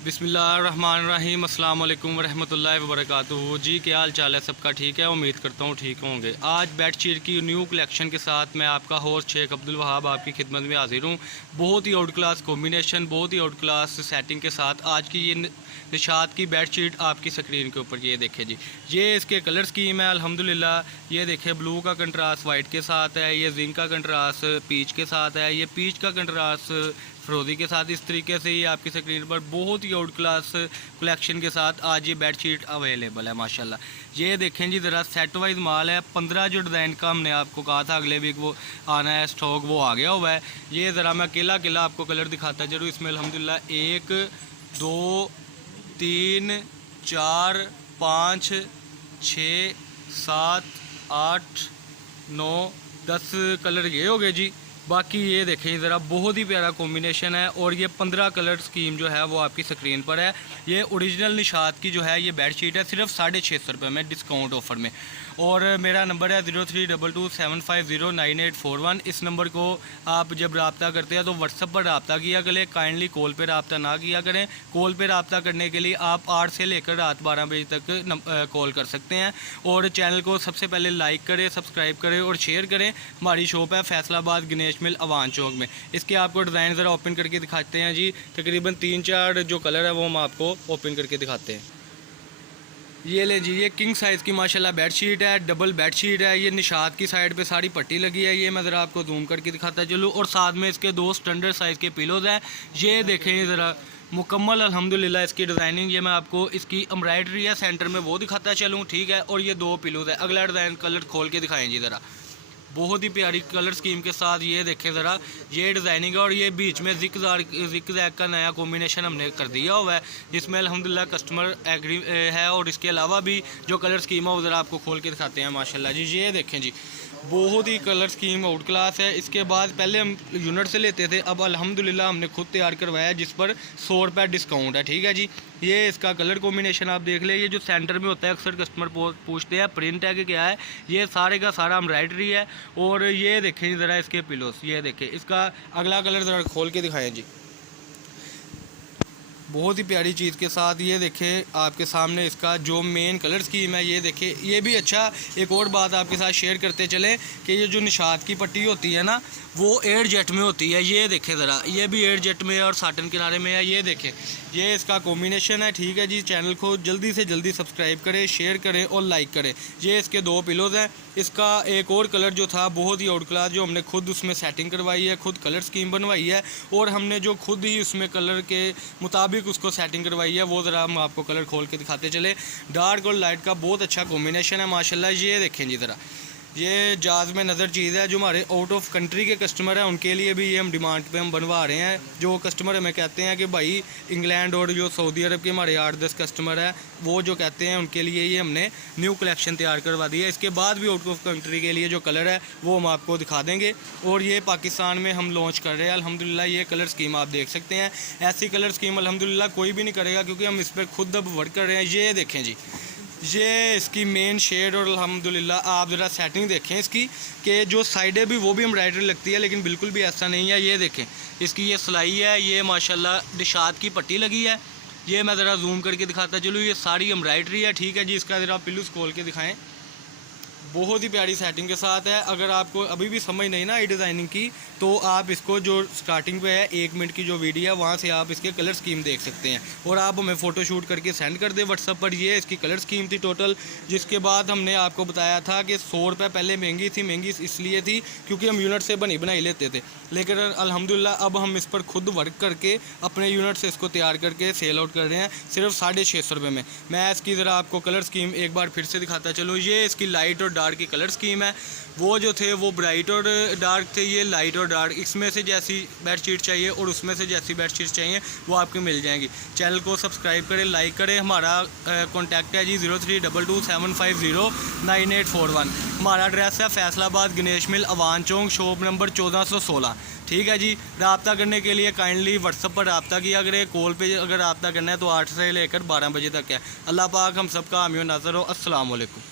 बिस्मिल्लाहिर्रहमानिर्रहीम अस्सलाम वालेकुम वरहमतुल्लाहि वबरकातुहू। जी क्या हाल चाल है सबका? ठीक है, उम्मीद करता हूँ ठीक होंगे। आज बेडशीट की न्यू कलेक्शन के साथ मैं आपका होस्ट शेख अब्दुल वहाब आपकी खिदमत में हाजिर हूँ। बहुत ही आउट क्लास कॉम्बिनेशन, बहुत ही आउट क्लास सेटिंग के साथ आज की ये निशात की बेडशीट आपकी स्क्रीन के ऊपर ये देखें जी। ये इसके कलर स्कीम है अल्हम्दुलिल्लाह। ये देखें, ब्लू का कंट्रास्ट वाइट के साथ है, ये जिंक का कंट्रास्ट पीच के साथ है, ये पीच का कंट्रास्ट फ्रोजी के साथ। इस तरीके से ये आपकी स्क्रीन पर बहुत ही आउट क्लास कलेक्शन के साथ आज ये बेडशीट अवेलेबल है माशाल्लाह। ये देखें जी, ज़रा सेट वाइज माल है। 15 जो डिज़ाइन का हमने आपको कहा था अगले वीक वो आना है स्टॉक, वो आ गया हुआ है। ये ज़रा मैं अकेला अकेला आपको कलर दिखाता जरूर। इसमें अल्हम्दुलिल्लाह 1 2 3 4 5 6 7 8 9 10 कलर ये हो गए जी। बाकी ये देखें ज़रा, बहुत ही प्यारा कॉम्बिनेशन है। और ये 15 कलर स्कीम जो है वो आपकी स्क्रीन पर है। ये ओरिजिनल निशात की जो है ये बेडशीट है सिर्फ 650 रुपये में डिस्काउंट ऑफ़र में। और मेरा नंबर है 032275098841। इस नंबर को आप जब रब्ता करते हैं तो व्हाट्सअप पर रब्ता किया करें, काइंडली कॉल पर रब्ता ना किया करें। कॉल पर रब्ता करने के लिए आप 8 से लेकर रात 12 बजे तक कॉल कर सकते हैं। और चैनल को सबसे पहले लाइक करें, सब्सक्राइब करें और शेयर करें। हमारी शॉप है फैसलाबाद गणेश मिल अवान चौक में। इसके आपको डिज़ाइन ज़रा ओपन करके दिखाते हैं जी। तकरीबन 3-4 जो कलर है वो हम आपको ओपन करके दिखाते हैं। ये ले जी, ये किंग साइज़ की माशाल्लाह बेडशीट है, डबल बेडशीट है। ये निशात की साइड पे सारी पट्टी लगी है। ये मैं ज़रा आपको जूम करके दिखाता चलूँ। और साथ में इसके 2 स्टैंडर्ड साइज़ के पिलोज़ हैं। ये देखें ज़रा मुकम्मल अल्हम्दुलिल्लाह इसकी डिज़ाइनिंग। ये मैं आपको इसकी एम्ब्रॉयडरी है सेंटर में वो दिखाता चलूँ, ठीक है। और ये 2 पिलोज़ है। अगला डिज़ाइन कलर खोल के दिखाएँ जी ज़रा। बहुत ही प्यारी कलर स्कीम के साथ ये देखें ज़रा, ये डिज़ाइनिंग है। और ये बीच में जिक जैक का नया कॉम्बिनेशन हमने कर दिया हुआ है, जिसमें अल्हम्दुलिल्लाह कस्टमर एग्री है। और इसके अलावा भी जो कलर स्कीम है वो ज़रा आपको खोल के दिखाते हैं माशाल्लाह जी। ये देखें जी, बहुत ही कलर स्कीम आउट क्लास है। इसके बाद पहले हम यूनिट से लेते थे, अब अल्हम्दुलिल्लाह हमने खुद तैयार करवाया जिस पर 100 रुपये डिस्काउंट है, ठीक है जी। ये इसका कलर कॉम्बिनेशन आप देख ले। ये जो सेंटर में होता है अक्सर कस्टमर पूछते हैं प्रिंट है कि क्या है, ये सारे का सारा एम्ब्रॉयडरी है। और ये देखें ज़रा इसके पिलोस, ये देखें। इसका अगला कलर ज़रा खोल के दिखाएं जी। बहुत ही प्यारी चीज़ के साथ ये देखें आपके सामने इसका जो मेन कलर स्कीम है। ये देखें, ये भी अच्छा। एक और बात आपके साथ शेयर करते चलें कि ये जो निशात की पट्टी होती है ना वो 8 जेट में होती है। ये देखें ज़रा, ये भी 8 जेट में है और साटन किनारे में है। ये देखें, ये इसका कॉम्बिनेशन है, ठीक है जी। चैनल को जल्दी से जल्दी सब्सक्राइब करें, शेयर करें और लाइक करें। ये इसके 2 पिलोज़ हैं। इसका एक और कलर जो था बहुत ही आउट क्लास, जो हमने खुद उसमें सेटिंग करवाई है, खुद कलर स्कीम बनवाई है। और हमने जो खुद ही उसमें कलर के मुताबिक उसको सेटिंग करवाई है वो ज़रा हम आपको कलर खोल के दिखाते चले। डार्क और लाइट का बहुत अच्छा कॉम्बिनेशन है माशाल्लाह। ये देखें जी ज़रा, ये जाज में नज़र चीज़ है। जो हमारे आउट ऑफ कंट्री के कस्टमर हैं उनके लिए भी ये हम डिमांड पे हम बनवा रहे हैं। जो कस्टमर हमें कहते हैं कि भाई इंग्लैंड और जो सऊदी अरब के हमारे 8-10 कस्टमर हैं वो जो कहते हैं उनके लिए ये हमने न्यू कलेक्शन तैयार करवा दी है। इसके बाद भी आउट ऑफ कंट्री के लिए जो कलर है वो हम आपको दिखा देंगे। और ये पाकिस्तान में हम लॉन्च कर रहे हैं अल्हम्दुलिल्लाह। ये कलर स्कीम आप देख सकते हैं। ऐसी कलर स्कीम अल्हम्दुलिल्लाह कोई भी नहीं करेगा क्योंकि हम इस पर खुद अब वर्क कर रहे हैं। ये देखें जी, ये इसकी मेन शेड। और अल्हम्दुलिल्लाह आप ज़रा सेटिंग देखें इसकी कि जो साइडें भी वो भी एम्ब्रॉयडरी लगती है, लेकिन बिल्कुल भी ऐसा नहीं है। ये देखें, इसकी ये सिलाई है, ये माशाल्लाह निशात की पट्टी लगी है। ये मैं ज़रा जूम करके दिखाता चलूँ, ये सारी एम्ब्रॉयडरी है, ठीक है जी। इसका ज़रा पिलूस खोल के दिखाएँ। बहुत ही प्यारी सेटिंग के साथ है। अगर आपको अभी भी समझ नहीं ना ये डिज़ाइनिंग की, तो आप इसको जो स्टार्टिंग पे है 1 मिनट की जो वीडियो है वहाँ से आप इसके कलर स्कीम देख सकते हैं। और आप हमें फ़ोटो शूट करके सेंड कर दें व्हाट्सअप पर। ये इसकी कलर स्कीम थी टोटल। जिसके बाद हमने आपको बताया था कि 100 रुपये पहले महंगी थी। महंगी इसलिए थी क्योंकि हम यूनिट से बनी बनाई लेते थे, लेकिन अल्हम्दुलिल्लाह अब हम इस पर खुद वर्क करके अपने यूनिट से इसको तैयार करके सेल आउट कर रहे हैं सिर्फ 650 रुपये में। मैं इसकी ज़रा आपको कलर स्कीम एक बार फिर से दिखाता चलूँ। ये इसकी लाइट और डार्क की कलर स्कीम है। वो जो थे वो ब्राइट और डार्क थे, ये लाइट और डार्क। इसमें से जैसी बेडशीट चाहिए और उसमें से जैसी बेडशीट चाहिए वो आपको मिल जाएंगी। चैनल को सब्सक्राइब करें, लाइक करें। हमारा कॉन्टैक्ट है जी 032275098841। हमारा एड्रेस है फैसलाबाद गणेश मिल अवान चौक, शॉप नंबर 1416, ठीक है जी। रब्ता करने के लिए काइंडली व्हाट्सअप पर रब्ता किया करें। कॉल पे अगर रब्ता करना है तो 8 से लेकर 12 बजे तक है। अल्लाह पाक हम सबका हामी नाज़र हो। अस्सलाम वालेकुम।